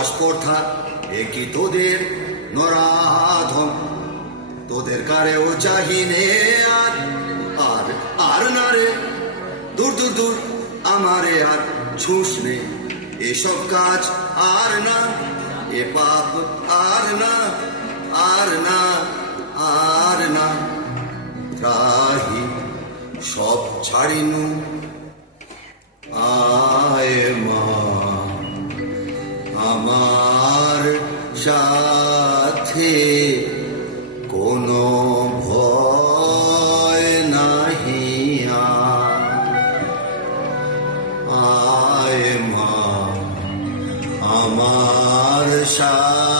আস্পর্ধা একই তোদের নরাধন, তোদের কারেও চাহিনে আর আর আর না রে, দূর দূর দূর আমারে আর ছুস নে, এসব কাজ আর না, এ পাপ আর না, আর না, আর না, ত্রাহি সব ছাড়িনু, আয় মা আমার সাথে কোনো ভয় নাহি, আয় মা আমার সাথে